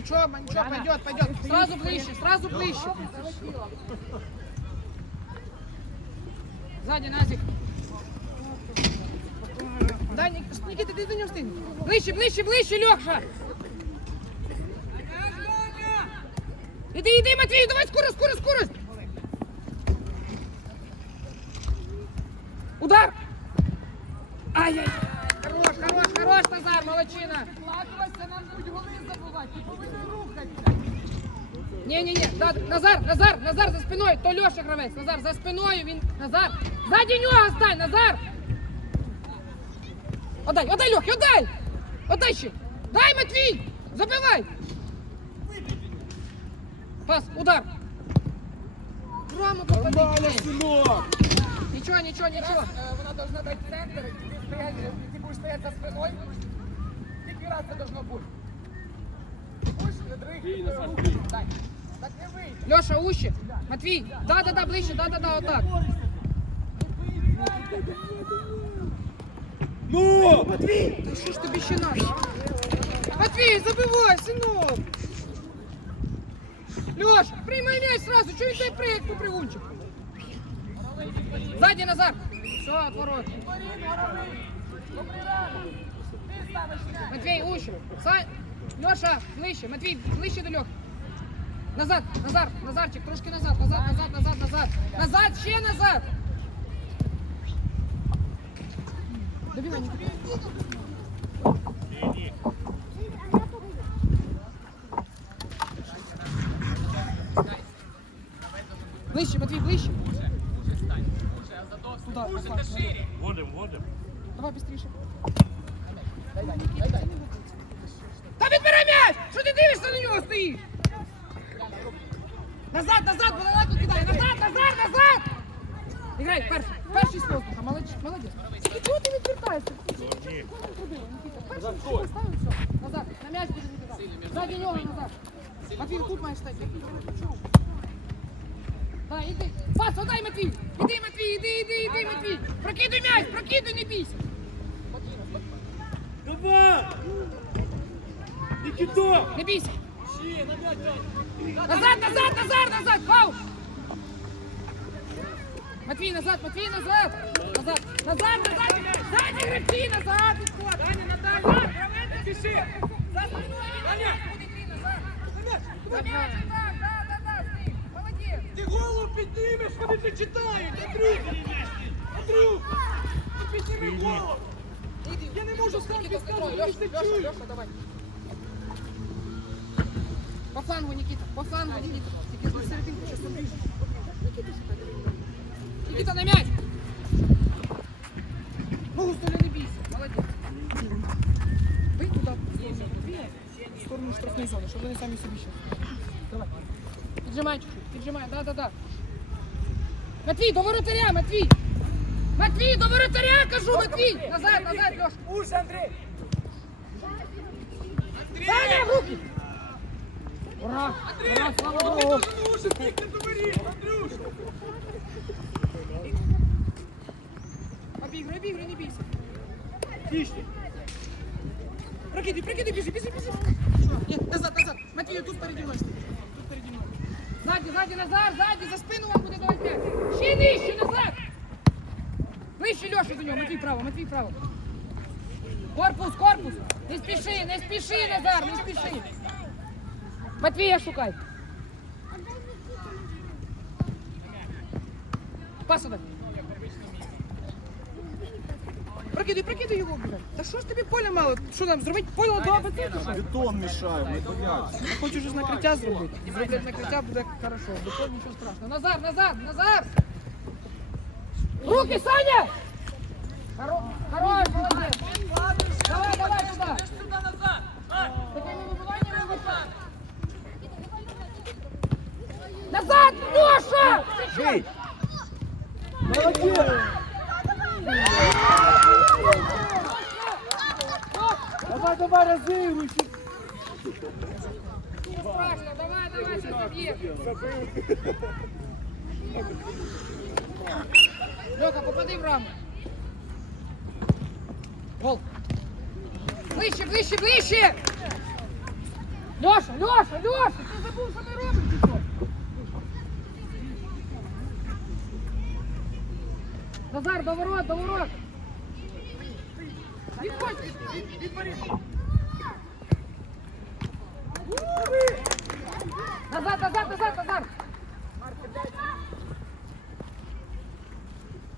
Ничего, ничего, пойдет, пойдет. Сразу ближе, сразу ближе. Сзади, Назик. Ник- Никита, ты до него стынь. Ближе, ближе, ближе, Леша. Иди, иди, Матвей, давай скорость, скорость, скорость. Удар. Ай-яй. Хорош, хорош, хорош, Назар, молодчина. Плакалася, нам будуть голи забувати. Ти повинен рухатися. Не-не-не, да, Назар, Назар, Назар за спиною, то Леша гравець, Назар за спиною, він, Назар, ззаді нього стань, Назар! Отдай, отдай, Льох, отдай! Отдай ще! Дай, Матвій! Забивай! Пас, удар! Грамотно Нормально, подивись. синок! Нічого, нічого, нічого. Е, Вона должна дати центр, і ти стоять, і ти будеш стояти за спиною. Тільки раз це должно бути. Ти будеш дригати руки. Так, так не вийде. Леша, уші. Матвій, да-да-да, ближче, да-да-да, отак. Ну! Матвій! Та що ж тобі ще надо? Матвій, забивай, синок! Леш, приймай м'яч сразу, чого він тебе прийняв, як по пригунчику? Ззаді, Назар! Все, отворот. Ти ставиш м'яч. Матвій, уші. Са... Леша, ближче, Матвій, ближче до Льохи. Назад, Назар, Назарчик, трошки назад, назад, назад, назад, назад. Назад, ще назад! Добивай, Нікіта. Ближче, Матвій, ближче. Туда, Руслан, Водим, водим. Давай быстріше. Назад, назад, балалайку кидай! Назад, назад, назад! Іграй, перший, перший з воздуха, молодець, молодець. Ти чого ти відвертаєшся? Ти що ти чого не зробила, Нікіта? Перший що поставив, все. Назад, на м'яч буде відбирати. Ззаді нього назад. Матвій, тут маєш стати. Який ти не почув? Дай, іди. Пас, отдай, Матвій! Іди, Матвій, іди, іди, іди, Матвій! Прокидуй м'яч, прокидуй, не бійся! Давай! Нікіто! Не бійся! Назад, назад, назад, назад! Фау! Матвій, назад, Матвій, назад! Назад, назад, назад! Ззаді гравці, назад! Відход! Даня, Наталя! Піши! За спиною! Даня! Буде йти назад! За м'ячем, так, да, да, да, стій! Молодець! Ти голову піднімеш, вони це читають! Андрюх! Андрюх! Ти підніми голову! Я не можу сам Никита, підказувати, контроль. Леша, ти Леша, чуєш? Леша, давай. По флангу, Никита, по флангу, Никита. Тільки з серединки, сейчас там ближе. Никита, сюди. Никита, на мяч! Ногу столя не бійся, молодець. Бий туди, в сторону штрафної зони, щоб вони самі собі ще. Давай. Піджимай чуть-чуть, піджимай, да-да-да. Матвій, до воротаря, Матвій! Матвій, до воротаря, кажу, Матвій! Назад, назад, Леша! Уші, Андрій! Саня, руки! Ура! Ура, слава Богу! Уші, тільки до воріт, Андрюш! Обігруй, обігруй, не бійся. Тіште! Прокидай, прокидай, біжи, біжи, біжи. Ні, назад, назад. Матвій, тут переді мною стоїть. Тут переді мною. Ззаді, ззаді, назад, ззаді, за спину вам буде давати м'яч. Ще нижче, назад. Вище, Льоша, до нього. Матвій право, Матвій право. Корпус, корпус. Не спіши, не спіши, Назар, не спіши. Матвія шукай. Пас сюди. Прокидай, прокидай його, блядь. Та що ж тобі поля мало? Що нам, зробити поле до АБЦ чи що? Бетон мішає, не бояться. Я хочу вже накриття зробити. Зроблять накриття буде хорошо. Бетон нічого страшного. Назар, назад, назад! Руки, Саня! Хоро... Хорош, молодець! Давай, давай сюди! Бий! Молодець! Давай, давай, розігруй! Страшно, давай, давай, сейчас забьем. Лёха, попади в раму. Гол. Ближче, ближче, ближче! Льоша, Льоша, Льоша, ти забув, що ми робимо чи що? Назар, до ворот, до ворот. Відходь. Назад, назад, назад, назад.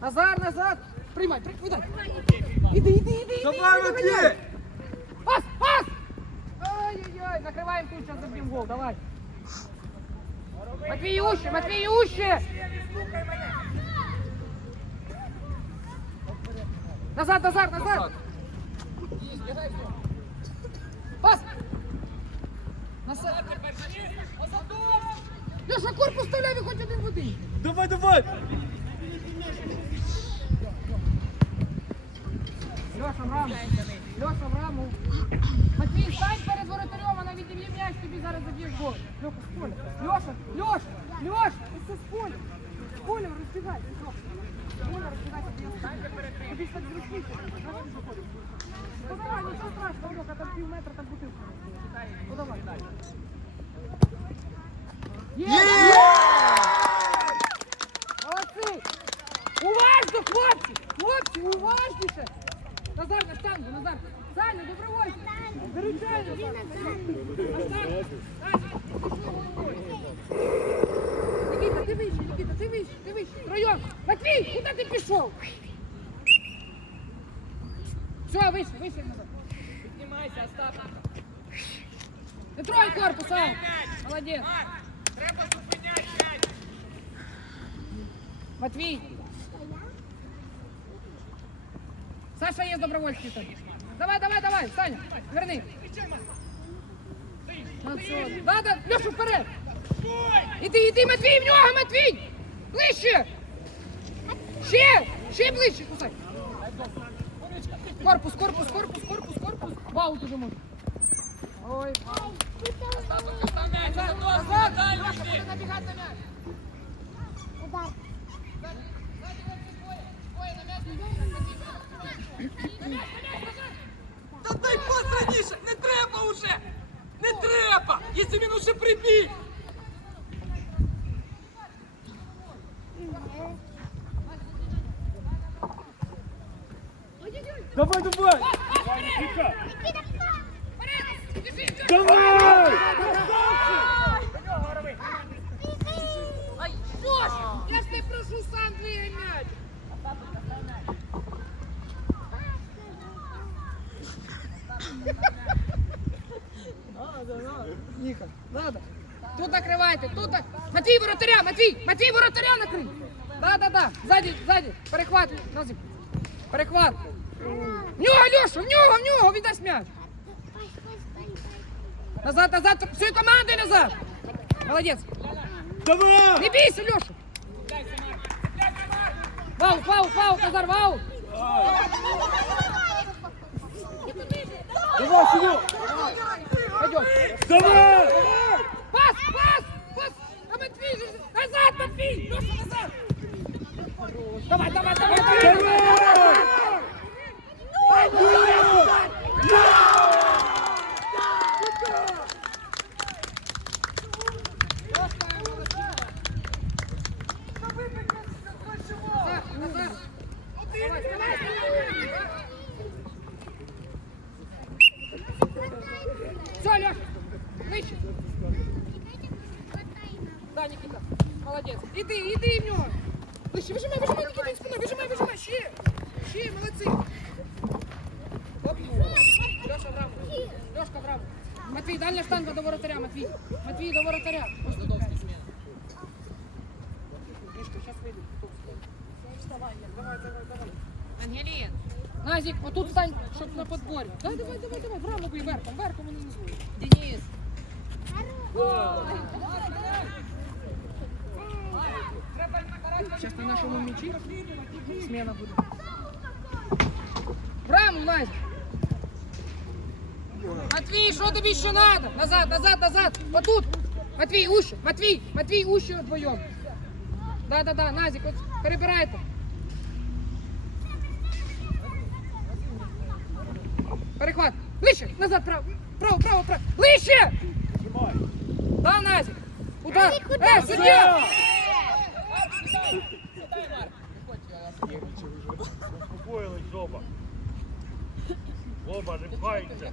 Назар, назад. Приймай, приймай. Іди, іди, іди, іди. Давай, іди, Матвій! доганяй. Пас, пас! Ой-ой-ой, накрываем тут, сейчас забьем гол, давай. Матвей уще, Матвей уще! Назад, назад, назад! Пас! Назад! Леша, корпус вставляй, виходь один в один! Давай, давай! Леша, в раму! Леша, в раму! Матвій, стань перед воротарем, вона відіб'є м'яч, тобі зараз заб'єш гол. Леха, з поля. Леша, Леша, Леша, ти все з поля. З поля розбігайся, Леша. З поля розбігайся, ти я Тобі ж так зручніше. Знаєш, що заходить? Ну давай, нічого страшного, Леха, там пів метра, там бутилка. Ну давай. Є! Молодці! Уважно, хлопці! Хлопці, уважніше! Назар, на штангу, Назар! Саня, добровольці! Виручай, Назар! На штангу! Саня! Нікіта, ти вище, Нікіта, ти вище, ти вище! Троєм! Матвій, куди ти пішов? Все, вище, вище, Назар! Піднімайся, Остап. Не трой корпус, а! Молодець! Треба зупиняти м'яч. Матвій! Саша є добровольський тут. Давай, давай, давай, Саня, верни. Ну, все. Да, да, Леша, вперед! Іди, іди, Матвій, в нього, Матвій! Ближче! Ще! Ще ближче, кусай! Корпус, корпус, корпус, корпус, корпус. Вау, дуже може. Ой, вау. Назад, назад, Леша, буде набігати на м'яч. Та дай пас раніше! Не треба уже! Не треба! Якщо він уже прибіг! Давай, давай! Вперед! Біжи, Леша! Давай! Ай, Леша, я ж тебе прошу сам двигай мяч. Тихо, надо. Тут накривайте, тут. на- Матвій воротаря, Матвій, Матвій воротаря накрий. Да, да, да, ззаді, ззаді, перехват, Назик. Перехват. В нього, Леша, в нього, в нього, віддасть м'яч. Назад, назад, всю команду назад. Молодець. Давай! Не бейся, Леша! Вау, вау, вау, Казар, вау! Давай, сюда! Пойдем. Давай! Пас, пас, пас! А Матвей. Назад, Матвей! Леша, назад! Давай, давай, давай, давай! Давай! Назад, давай, давай, давай. Ангелін, Назік, отут стань, щоб на подборі. Давай, давай, давай, давай, в раму бий верхом, верхом вони не звуть. Денис, Сейчас на нашому м'ячі смена буде. В раму, Назік. Матвій, що тобі ще надо? Назад, назад, назад. Отут. Матвій, уще. Матвій, Матвій, уще вдвоєм. Да, да, да, Назік, от перебирайте. Перехват. Ближче, назад, право, право, право, право. Ближче! Давай. Да, Назик. Удар. Э, судья! Успокоїлись оба. Оба, не пхайте.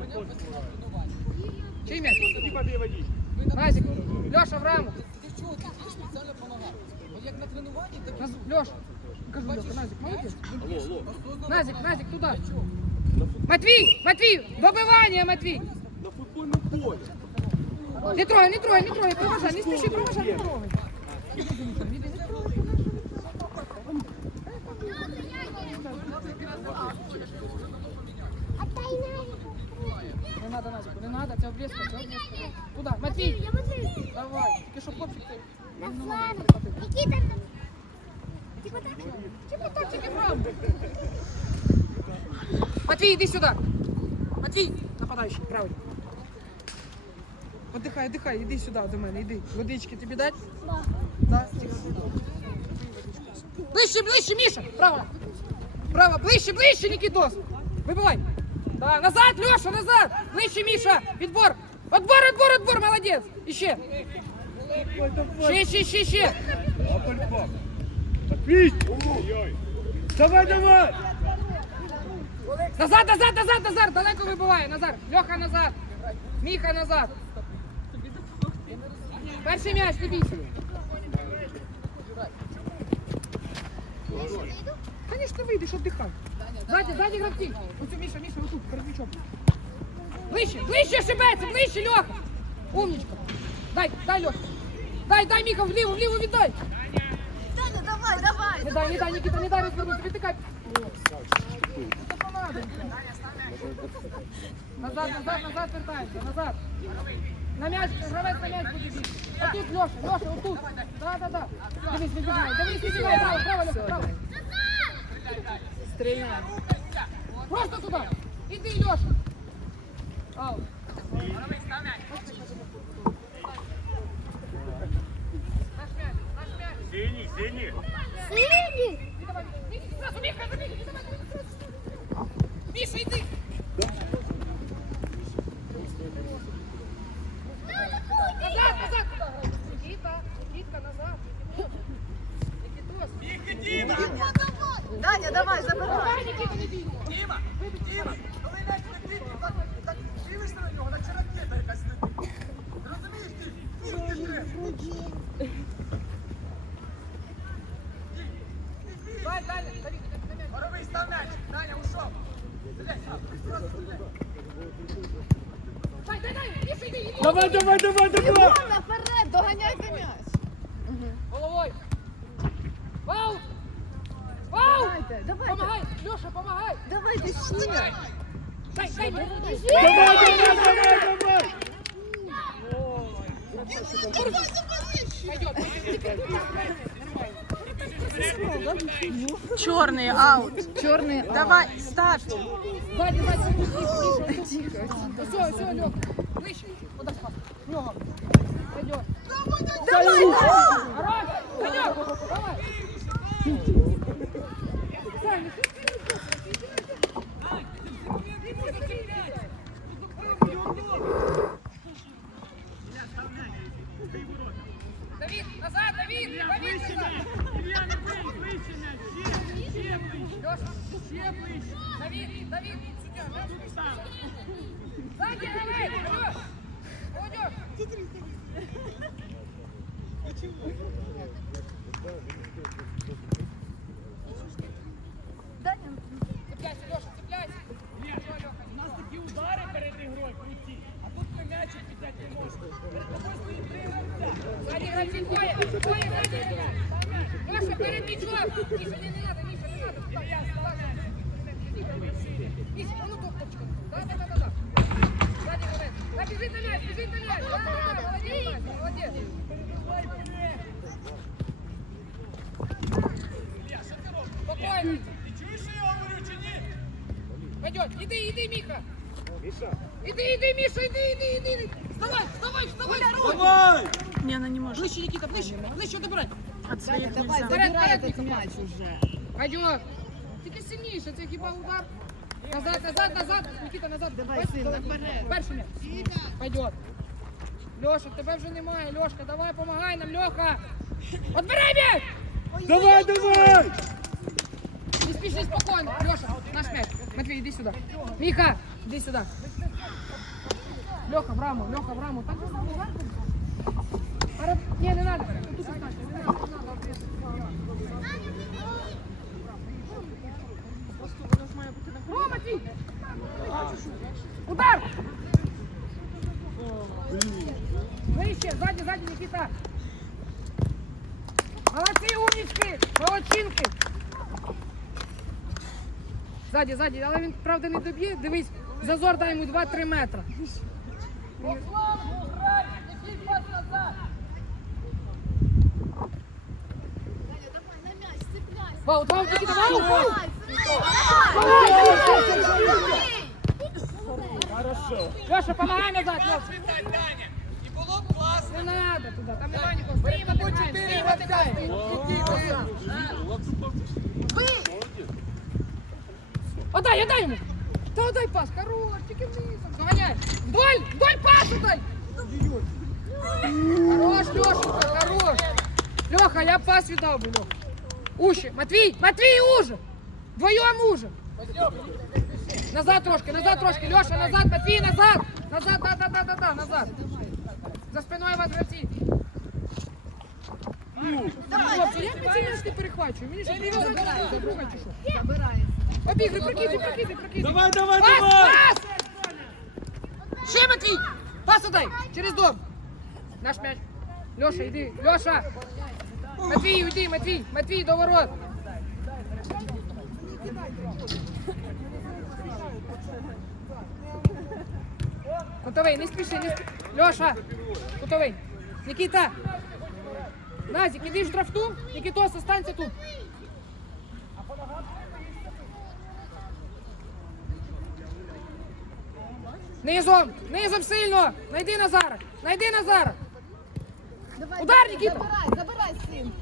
Виходь, Чий м'яч? Тоді поди водій. Назик. Леша в раму. Ти чого ти йдеш спеціально по ногам? От як на тренуванні, так Наз- Леша. Кажу, Леша, Назик, молодец. Назик, Назик, туда. Матвей, Матвей, добивание, Матвей. На футбольному полі. Не трогай, не трогай, не трогай, провожай, не спеши, провожай, не трогай. Не надо, Назику, не надо, це обрізка, це обрізка. Куда? Матвій, давай, тільки щоб хлопчик цей. Никита, Типа так, тільки в рамку. Матвій, іди сюди. Матвій, нападаючий, правильно. Отдихай, отдихай, іди сюди до мене, іди. Водички тобі дать? Да. Ближче, ближче, Міша, право. Право, ближче, ближче, Нікітос. Вибивай. Да, назад, Леша, назад. Ближче, Міша, відбор. Отбор, отбор, отбор, молодець. Іще. Ще, ще, ще, ще. Апельпак. Матвій! Давай, давай! Назад, назад, назад, назад, далеко вибиває, назад. Льоха назад. Міха назад. Перший м'яч, не бійся. Конечно, вийдеш, отдихай. Ззаді, ззаді гравці. Оцю Міша, Міша, отут, перед м'ячом. Ближче, ближче ошибається, ближче, Льоха. Умничка. Дай, дай, Льоха. Дай, дай, Міха, вліво, вліво віддай. Таня, давай, давай. Не дай, не дай, Нікіта, не дай розвернути, відтикай. Це помада. Назад, назад, назад вертаємося, назад. На м'яч, гравець на м'яч буде бігти. А тут, Льоша, Льоша, отут. Да, да, да. Дивись, вибігай, дивись, вибігай, право, право, Льоша, право. Стріляй. Просто туди. Іди, Льоша. Ау. Наш Давай, давай, сразу. Миша, иди. Давай, давай, давай, давай! Наперед, доганяйте м'яч. Головой. Вау. Вау. Давайте, давайте. Помогай, Леша, помогай. Давайте ще. Дай, дай, дай. Давай, давай, давай, давай! Черный аут. Чорний. Давай, ставь. Сзади, сзади. Все, все, Леха. Ближче. Куда спас? Леха. Пойдет. Давай, давай. Миша, не, не надо, Миша, не надо. Так, так. Миша, а ну топчик. Да, да, да, да, да. Сзади играет. Да, бежит на мяч, бежит на мяч. Да, молодец, Вася, молодец. Спокойно. Ти чуєш, що я говорю, чи ні? Пойдет. Иди, иди, Миха. Міша. Иди, иди, Миша, иди, иди, иди. иди. Вставай, вставай, вставай, вставай. Давай! Не, она не может. Ближче, Никита, ближче, ближче добирай. От своих давай, нельзя. забирай этот м'яч уже. Пойдет. Тільки сильніше, це хіба удар. Назад, назад, назад. Никита, назад. Давай, Перший, син, наперед. Перший м'яч. Пойдет. Льоша, тебе вже немає. Льошка, давай, помагай нам, Льоха. Отбирай м'яч! Давай, давай! Не спіши спокійно. Льоша, наш м'яч. Матвій, іди сюди. Міха, іди сюди. Льоха, в раму, Льоха, в раму. Так же само, зверху. Пара- Ні, не надо. Удар! Вище, ззаді, ззаді, Никита. Молодці, умнички, молодчинки. Ззаді, ззаді, але він, правда, не доб'є. Дивись, зазор дай йому 2-3 метри. Давай, на мяч, цепляйся. Вау, вау, вау, вау! Хорошо. Леша, помогай назад, Леша. Не было классно. Не надо туда, там нема никого. Стрим отыграем, стрим отыграем. Вы! Отдай, отдай ему. Да, отдай пас. Хорош, тики вниз. Загоняй. Вдоль, вдоль пас отдай. Хорош, Лешенька, хорош. Леха, я пас видал бы, Леха. Уши, Матвей, Матвей, ужин. Вдвоем ужин. Пойдем. Назад трошки, назад трошки, Леша, назад, Матвій, назад. Назад, да, да, да, да, да, назад. За спиною вас гравці. Хлопці, як ми ці м'ячки перехвачуємо? Мені що прив'язати за друга чи що? Забирай. Побігли, прокиди, прокиди, прокиди. Давай, давай, Пас, давай! пас! Ще, Матвій! Пас отдай! Через дом! Наш м'яч. Леша, йди. Леша! Матвій, йди, Матвій! Матвій, до ворот! Кутовий, не спіши, не спіши. Леша! Кутовий! Никита! Назик, іди в штрафту. Никитос, останься тут. Низом! Низом сильно! Найди Назара! Найди Назара! Давай, Удар, давай, Никита! Забирай, забирай, сын.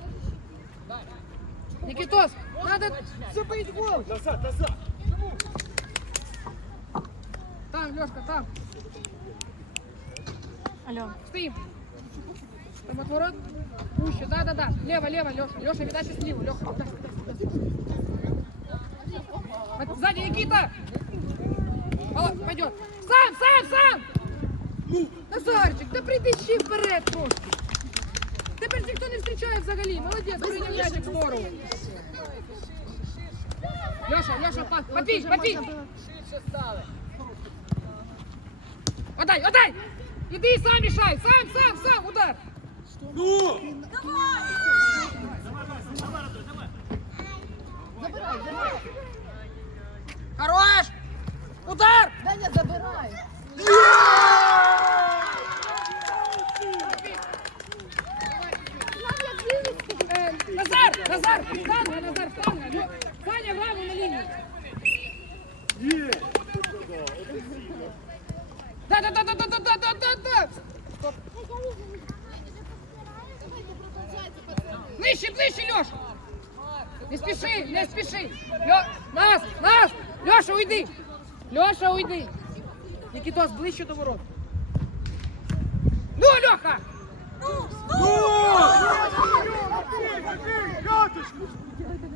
Никитос, надо забить гол! Назад, назад! Там, Лешка, там! Алло. Стоим! Там отворот. Пуще, да-да-да. Лево, лево, Леша. Леша, видать, слева. Леха, сюда, сюда, сюда. Вот Сзади Никита! Мало- Пойдет. Сам, сам, сам! Назарчик, да прийди ще вперед трошки. Тепер ніхто не зустрічає взагалі. Молодець, прийняв м'ячик здорово. Леша, Леша, пас. Матвій, Матвій! Ширше стали. Отдай, отдай! Иди сам мешай! Сам, сам, сам! Удар! Ну! Давай! Давай, давай, давай! Забирай, Хорош! Удар! Да не забирай! Э, Назар! Назар! Встану, Назар, встану! Саня, в раму на линию! Есть! Да, да, да, да, да, да, да, да, да, да! Стоп. Ближче, ближче, Леша! Не спіши, не спіши! Лё... Нас, нас! Леша, уйди! Леша, уйди! Никитос, ближче до ворот! Ну, Леха!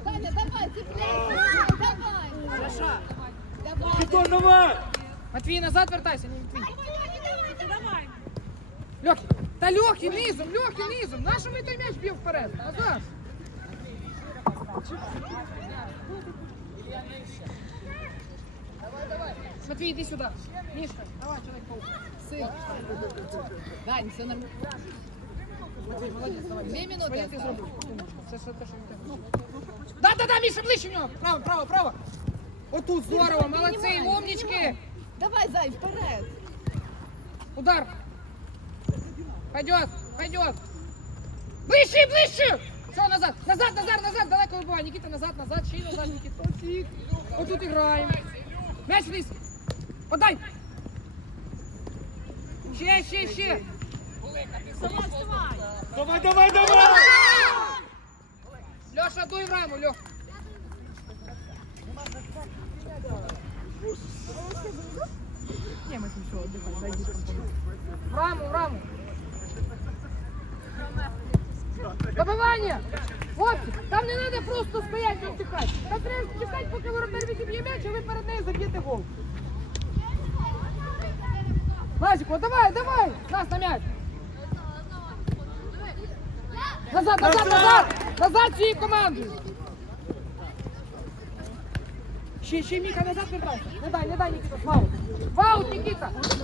Даня, давай, цепляйся. Давай. Давай. Давай? Матвій, назад вертайся, не Матвій. Льохи, та Льохи, низом, Льохи, низом. Нащо ми той м'яч б'ємо вперед? Назад. Матвій, іди сюди. Мішка, давай, чоловік-паук. Сын. Дань, все нормально. Матвій, молодець, давай. Дві минути Своє ти осталось. зробив. Це все те, що він тебе. Да, да, да, Міша, ближче в нього. Право, право, право. Отут здорово, молодці, Піднімай, умнички. піднімай. Давай, зай, вперед. Удар. Пойдет, пойдет. Ближче, ближче. Все, назад, назад, назад, назад, далеко вибивай. Никита, назад, назад, ще й назад, Никита. Отік. Отут граємо. М'яч вниз. Подай. Ще, ще, ще. Давай, давай, давай! Леша, дуй в раму, Лех. В раму, в раму. Добивання! Хлопці, там не надо просто стоять, і втікати. Там треба чекати, поки воротар відіб'є м'яч, а ви перед нею заб'єте гол. Лазіку, давай, давай! Нас на м'яч! Назад, назад, назад! Назад всією командою! Ще, ще, Міка, назад вертайся. Не дай, не дай, Нікіта, Славу. Вау, Нікіта! Молодці,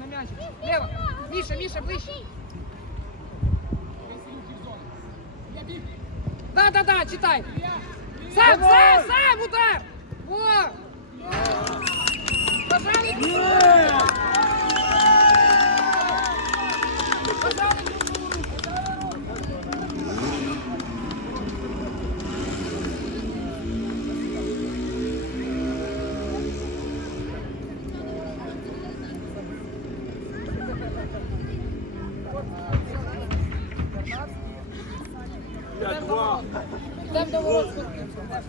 На мяч. Лево, Миша, Миша, ближче. Да, да, да, читай. Сам, сам, сам, удар. Во. Пожалуй,